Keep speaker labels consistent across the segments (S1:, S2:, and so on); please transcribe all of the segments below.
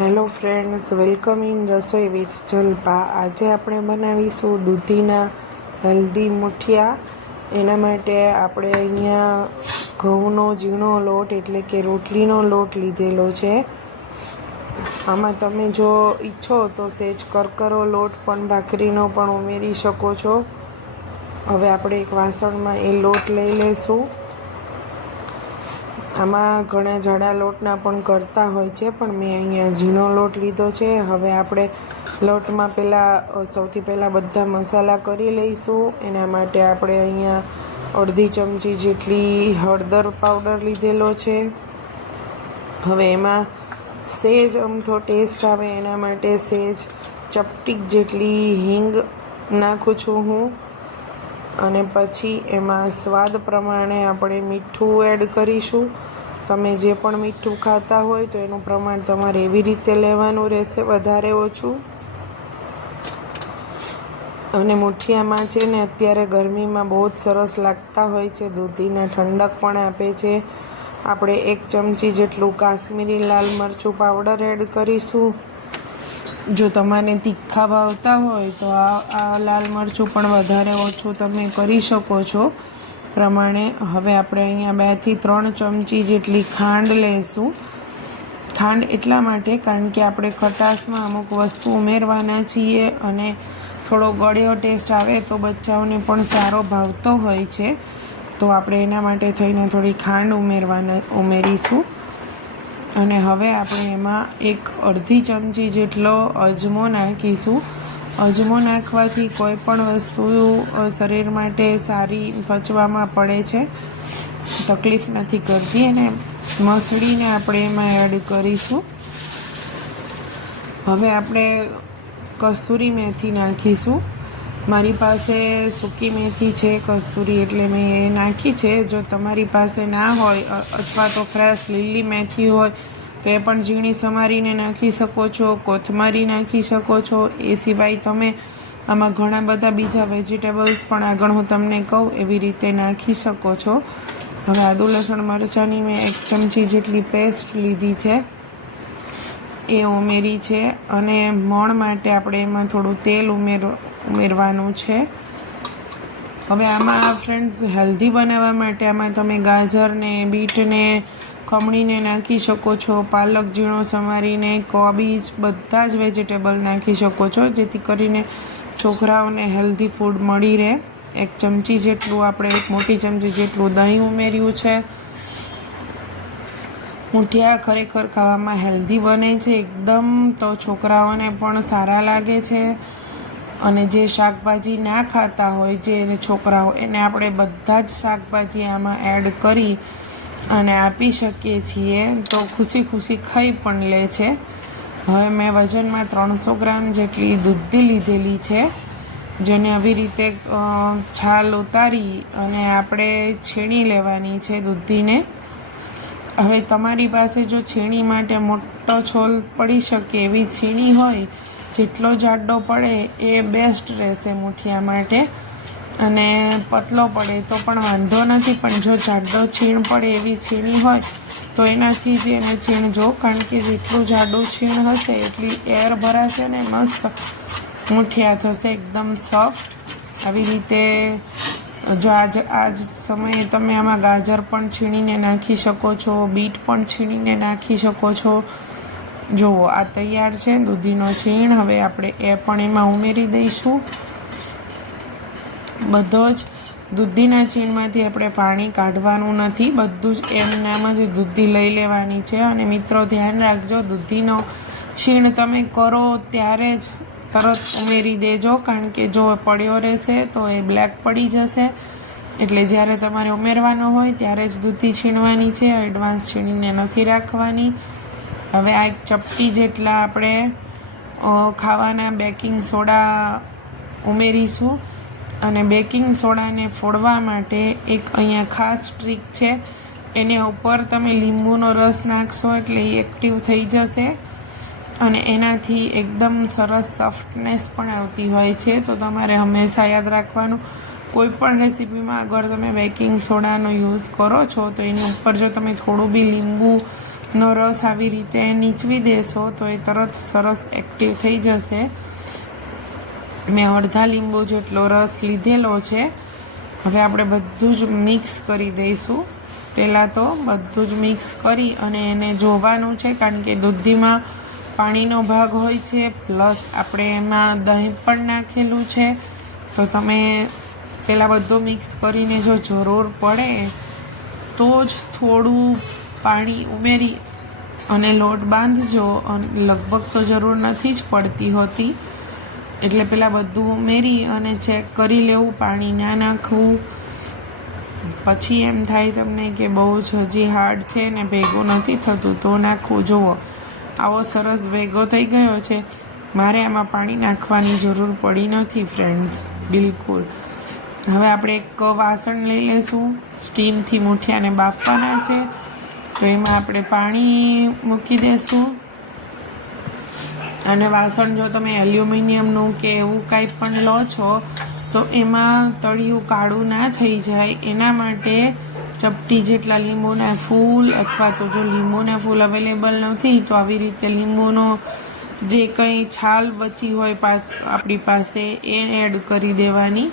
S1: Hello friends, welcome in Rasoi with Jalpa. આજે આપણે બનાવીશું દૂધીના હલ્દી મુઠિયા. એના માટે આપણે અહીંયા ઘઉંનો ઝીણો લોટ એટલે કે રોટલીનો લોટ લીધેલો છે. આમાં તમે જો ઈચ્છો તો સેજ કરકરો લોટ પણ, ભાખરીનો પણ ઉમેરી શકો છો. હવે આપણે એક વાસણમાં એ લોટ લઈ લઈશું. આમાં ઘણા જાડા લોટના પણ કરતા હોય છે, પણ મેં અહીંયા ઝીણો લોટ લીધો છે. હવે આપણે લોટમાં પહેલાં સૌથી પહેલાં બધા મસાલા કરી લઈશું. એના માટે આપણે અહીંયા અડધી ચમચી જેટલી હળદર પાવડર લીધેલો છે. હવે એમાં સેજ અમથો ટેસ્ટ આવે, એના માટે સેજ ચપટીક જેટલી હિંગ નાખું છું હું. અને પછી એમાં સ્વાદ પ્રમાણે આપણે મીઠું એડ કરીશું. તમે જે પણ મીઠું ખાતા હોય તો એનું પ્રમાણ તમારે એવી રીતે લેવાનું રહેશે વધારે ઓછું. અને મુઠિયામાં છે ને અત્યારે ગરમીમાં બહુ જ સરસ લાગતા હોય છે. દૂધીને ઠંડક પણ આપે છે. આપણે એક ચમચી જેટલું કાશ્મીરી લાલ મરચું પાવડર એડ કરીશું. જો તમારે તીખા ભાવતા હોય તો આ આ લાલ મરચું પણ વધારે ઓછું તમે કરી શકો છો. પ્રમાણે હવે આપણે અહીંયા બેથી ત્રણ ચમચી જેટલી ખાંડ લઈશું ખાંડ એટલા માટે કારણ કે આપણે ખટાશમાં અમુક વસ્તુ ઉમેરવાના છીએ અને થોડો ગળ્યો ટેસ્ટ આવે તો બચ્ચાઓને પણ સારો ભાવતો હોય છે. તો આપણે એના માટે થઈને થોડી ખાંડ ઉમેરવાના, ઉમેરીશું. અને હવે આપણે એમાં એક અડધી ચમચી જેટલો અજમો નાખીશું. અજમો નાખવાથી કોઈ પણ વસ્તુ શરીર માટે સારી પચવામાં પડે છે. તકલીફ નથી કરતી અને મસળીને આપણે એમાં એડ કરીશું. હવે આપણે કસ્તુરી મેથી નાખીશું. મારી પાસે સૂકી મેથી છે, કસ્તુરી એટલે મેં એ નાખી છે. જો તમારી પાસે ના હોય અથવા તો ફ્રેશ લીલી મેથી હોય તો પણ ઝીણી સમારીને નાખી શકો છો, કોથમારી નાખી શકો છો. એ સિવાય તમે આમાં ઘણા બધા બીજા વેજીટેબલ્સ પણ આગળ હું તમને કહું, એવી રીતે નાખી શકો છો. હવે આદુ, લસણ, મરચાંની મેં એક ચમચી જેટલી પેસ્ટ લીધી છે. એ ઉમેરી છે અને મણ માટે આપણે એમાં થોડું તેલ ઉમેર, ઉમેરવાનું છે. હવે આમાં ફ્રેન્ડ્સ હેલ્ધી બનાવવા માટે આમાં તમે ગાજરને, બીટને ખમણીને નાખી શકો છો, પાલક, ઝીણો, સમારીને, કોબીજ, બધા જ વેજીટેબલ નાખી શકો છો, જેથી કરીને છોકરાઓને હેલ્ધી ફૂડ મળી રહે. એક ચમચી જેટલું આપણે, એક મોટી ચમચી જેટલું દહીં ઉમેર્યું છે. મૂઠિયા ખરેખર ખાવામાં હેલ્ધી બને છે, એકદમ તો છોકરાઓને પણ સારા લાગે છે. અને જે શાકભાજી ના ખાતા હોય, જે છોકરાઓ, એને આપણે બધા જ શાકભાજી આમાં એડ કરી અને આપી શકીએ છીએ. તો ખુશી ખુશી ખાઈ પણ લે છે. હવે મેં વજનમાં ત્રણસો ગ્રામ જેટલી દૂધી લીધેલી છે, જેને આવી રીતે છાલ ઉતારી અને આપણે છીણી લેવાની છે દૂધીને. હવે તમારી પાસે જો છીણી માટે મોટો છોલ પડી શકે એવી છીણી હોય, જેટલો જાડો પડે એ બેસ્ટ રહેશે મુઠિયા માટે. અને પતલો પડે તો પણ વાંધો નથી, પણ જો જાડો છીણ પડે એવી છીણી હોય, તો એનાથી જ એને છીણ જો, કારણ કે જેટલું જાડું છીણ હશે, એટલી એર ભરાશે ને મસ્ત મૂઠિયા થશે એકદમ સોફ્ટ આવી રીતે જો આજ આજ સમયે તમે આમાં ગાજર પણ છીણીને નાખી શકો છો, બીટ પણ છીણીને નાખી શકો છો. જુઓ, આ તૈયાર છે દૂધીનો છીણ. હવે આપણે એ પણ એમાં ઉમેરી દઈશું. બધો જ દૂધીના છીણમાંથી આપણે પાણી કાઢવાનું નથી. બધું જ એમનામાં જ દૂધી લઈ લેવાની છે. અને મિત્રો, ધ્યાન રાખજો, દૂધીનો છીણ તમે કરો ત્યારે જ તરત ઉમેરી દેજો. કારણ કે જો પડ્યો રહેશે તો એ બ્લેક પડી જશે. એટલે જ્યારે તમારે ઉમેરવાનો હોય ત્યારે જ દૂધી છીણવાની છે. એડવાન્સ છીણીને નથી રાખવાની. હવે આ એક ચપટી જેટલા આપણે ખાવાના બેકિંગ સોડા ઉમેરીશું. અને બેકિંગ સોડાને ફોડવા માટે એક અહીંયા ખાસ ટ્રીક છે. એને ઉપર તમે લીંબુનો રસ નાખશો એટલે એ એક્ટિવ થઈ જશે. અને એનાથી એકદમ સરસ સોફ્ટનેસ પણ આવતી હોય છે. તો તમારે હંમેશા યાદ રાખવાનું. કોઈ પણ રેસીપીમાં અગર તમે બેકિંગ સોડાનો યુઝ કરો છો, તો એની ઉપર જો તમે થોડું બી લીંબુનો રસ આવી રીતે નીચવી દેશો, તો એ તરત સરસ એક્ટિવ થઈ જશે. મેં અડધા લીંબુ જેટલો રસ લીધેલો છે. હવે આપણે બધું જ મિક્સ કરી દઈશું. પહેલાં તો બધું જ મિક્સ કરી અને એને જોવાનું છે, કારણ કે દૂધીમાં પાણીનો ભાગ હોય છે, પ્લસ આપણે એમાં દહીં પણ નાખેલું છે. તો તમે પહેલાં બધું મિક્સ કરીને જો જરૂર પડે, તો જ થોડું પાણી ઉમેરી અને લોટ બાંધજો. લગભગ તો જરૂર નથી જ પડતી હોતી. એટલે પહેલાં બધું ઉમેરી અને ચેક કરી લેવું, પાણી ના નાખવું. પછી એમ થાય તમને કે બહુ જ હજી હાર્ડ છે ને ભેગું નથી થતું, તો નાખવું. જુઓ, આવો સરસ ભેગો થઈ ગયો છે. મારે આમાં પાણી નાખવાની જરૂર પડી નથી ફ્રેન્ડ્સ બિલકુલ. હવે આપણે એક વાસણ લઈ લઈશું સ્ટીમથી મૂઠિયાને બાફવાના છે. તો એમાં આપણે પાણી મૂકી દઈશું અને વાસણ જો તમે એલ્યુમિનિયમનું કે એવું કાંઈ પણ લો છો, તો એમાં તળિયું કાળું ના થઈ જાય. એના માટે ચપટી જેટલા લીંબુના ફૂલ અથવા તો જો લીંબુના ફૂલ અવેલેબલ નથી, તો આવી રીતે લીંબુનો જે કંઈ છાલ બચી હોય પાસ, આપણી પાસે એ એડ કરી દેવાની.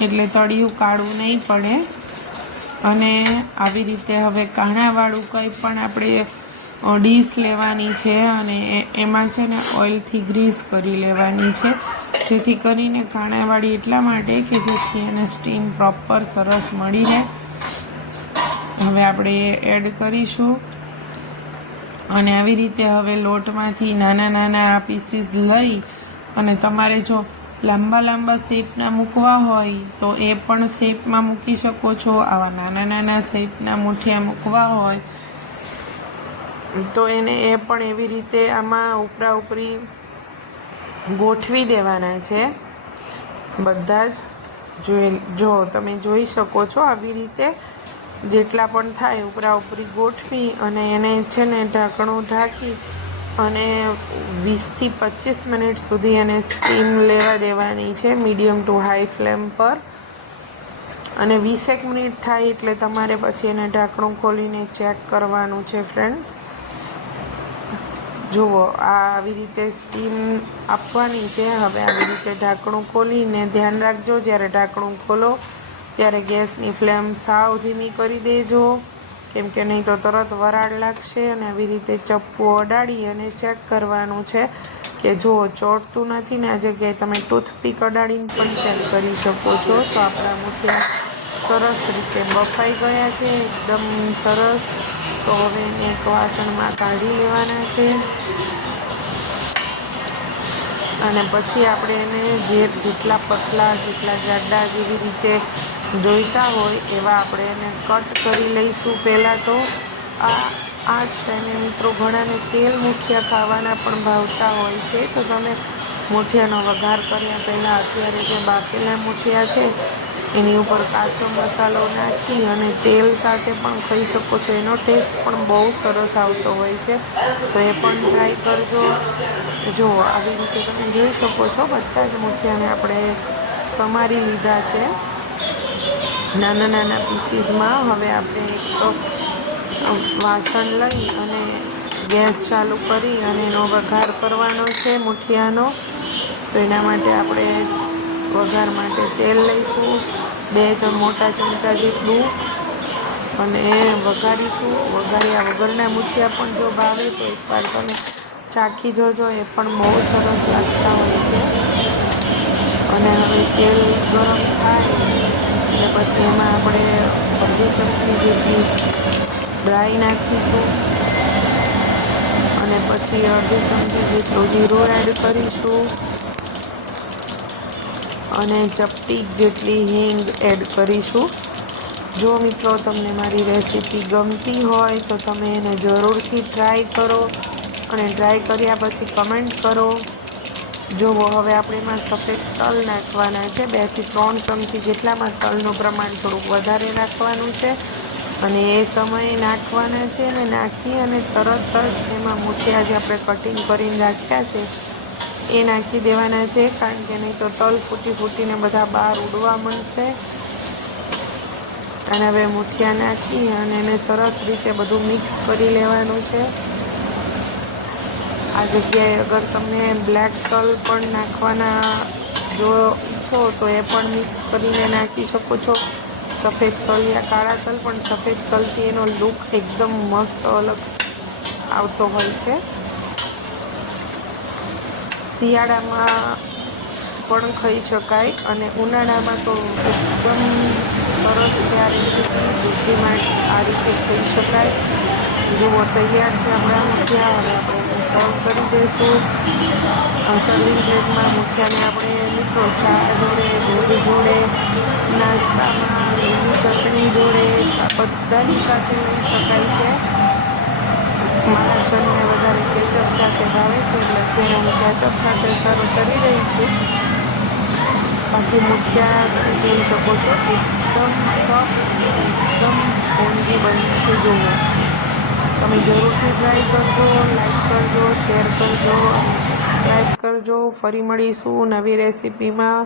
S1: એટલે તળિયું કાળું નહીં પડે. અને આવી રીતે હવે કાણાવાળું કંઈ પણ આપણે ડીશ લેવાની છે અને એમાં છે ને ઓઇલથી ગ્રીસ કરી લેવાની છે. જેથી કરીને કાણાવાળી એટલા માટે કે જેથી એને સ્ટીમ પ્રોપર સરસ મળી રહે. હવે આપણે એડ કરીશું. અને આવી રીતે હવે લોટમાંથી નાના નાના પીસીસ લઈ અને તમારે જો લાંબા લાંબા શેપના મૂકવા હોય તો એ પણ શેપમાં મૂકી શકો છો. આવા નાના નાના શેપના મુઠિયા મૂકવા હોય તો એને એ પણ એવી રીતે આમાં ઉપરા ઉપરી ગોઠવી દેવાના છે. બધા જ જોઈ, જો તમે જોઈ શકો છો આવી રીતે જેટલા પણ થાય ઉપરા ઉપરી ગોઠવી અને એને છે ને ઢાંકણું ઢાંકી અને વીસથી પચીસ મિનિટ સુધી એને સ્ટીમ લેવા દેવાની છે મીડિયમ ટુ હાઈ ફ્લેમ પર. અને વીસેક મિનિટ થાય એટલે તમારે પછી એને ઢાંકણું ખોલીને ચેક કરવાનું છે ફ્રેન્ડ્સ. જુઓ આ આવી રીતે સ્ટીમ આપવાની છે. હવે આવી રીતે ઢાંકણું ખોલીને ધ્યાન રાખજો. જ્યારે ઢાંકણું ખોલો, ત્યારે ગેસની ફ્લેમ સાવ ધીમી કરી દેજો. કેમ કે નહીં તો તરત વરાળ લાગશે અને આવી રીતે ચપ્પુ અડાડી અને ચેક કરવાનું છે કે જો ચોટતું નથી ને આ જગ્યાએ તમે ટૂથપીક અડાડીને પણ ચેક કરી શકો છો. તો આપણા મુઠિયા સરસ રીતે બફાઈ ગયા છે. એકદમ સરસ. તો હવે એને એક વાસણમાં કાઢી લેવાના છે. અને પછી આપણે એને જે જેટલા પતલા, જેટલા જાડા જેવી રીતે જોઈતા હોય એવા આપણે એને કટ કરી લઈશું પહેલાં તો. આ આ જ ટાઈમે મિત્રો ઘણાને તેલ મુઠિયા ખાવાના પણ ભાવતા હોય છે. તો તમે મુઠિયાનો વઘાર કર્યા પહેલાં અત્યારે જે બાફેલા મુઠિયા છે એની ઉપર કાચો મસાલો નાખી અને તેલ સાથે પણ ખાઈ શકો છો. એનો ટેસ્ટ પણ બહુ સરસ આવતો હોય છે. તો એ પણ ટ્રાય કરજો. જો, આવી રીતે તમે જોઈ શકો છો બધા જ મુઠિયાને આપણે સમારી લીધા છે. નાના નાના પીસીસમાં. હવે આપણે એક વાસણ લઈ અને ગેસ ચાલુ કરી અને એનો વઘાર કરવાનો છે મુઠિયાનો. તો એના માટે આપણે વઘાર માટે તેલ લઈશું. બે ચમ મોટા ચમચા જેટલું. અને વઘારીશું. વઘાર્યા વગરના મુઠિયા પણ જો ભાવે તો એકવાર તમે ચાખી જોજો. એ પણ બહુ સરસ લાગતા હોય છે. અને હવે તેલ ગરમ થાય એટલે પછી એમાં આપણે અડધી ચમચી જેટલી ડ્રાય નાખીશું. અને પછી અડધી ચમચી જેટલું જીરું એડ કરીશું. અને ચપટી જેટલી હિંગ એડ કરીશું. જો મિત્રો તમને મારી રેસીપી ગમતી હોય તો તમે એને જરૂરથી ટ્રાય કરો અને ટ્રાય કર્યા પછી કમેન્ટ કરો. જુઓ, હવે આપણે એમાં સફેદ તલ નાખવાના છે. બેથી ત્રણ ચમચી જેટલામાં તલનું પ્રમાણ થોડુંક વધારે રાખવાનું છે. અને એ સમયે નાખવાના છે અને નાખી અને તરત જ એમાં મૂઠિયા જે આપણે કટિંગ કરીને રાખ્યા છે એ નાખી દેવાના છે કારણ કે નહીં તો તલ ફૂટી ફૂટીને બધા બહાર ઉડવા મળશે અને હવે મુઠિયા નાખી અને એને સરસ રીતે બધું મિક્સ કરી લેવાનું છે. આ જગ્યાએ અગર તમને બ્લેક તલ પણ નાખવાના જો ઈચ્છો તો એ પણ મિક્સ કરીને નાખી શકો છો. સફેદ તલ યા કાળા તલ, પણ સફેદ તલથી એનો લુક એકદમ મસ્ત અલગ આવતો હોય છે. શિયાળામાં પણ ખાઈ શકાય અને ઉનાળામાં તો એકદમ સરસ છે આ રેસીપી દૂધીમાં આ રીતે ખાઈ શકાય. જુઓ, તૈયાર છે આપણા મૂઠિયા હવે આપણે સર્વ કરી દઈશું. સર્વિંગ પ્લેટમાં મૂઠિયાને આપણે મીઠો ચા જોડે, દૂધ જોડે, નાસ્તામાં લીલી ચટણી જોડે બધાની સાથે શકાય છે. મારા શરીરને વધારે કેચઅપ સાથે હું કેચઅપ સાથે સર્વ કરી રહી છું. બાકી મુઠિયા જોઈ શકો છો એકદમ સોફ્ટ એકદમ સ્પોન્જી બને છે જોવું. તમે જરૂરથી ટ્રાય કરજો લાઈક કરજો શેર કરજો અને સબસ્ક્રાઈબ કરજો. ફરી મળીશું નવી રેસીપીમાં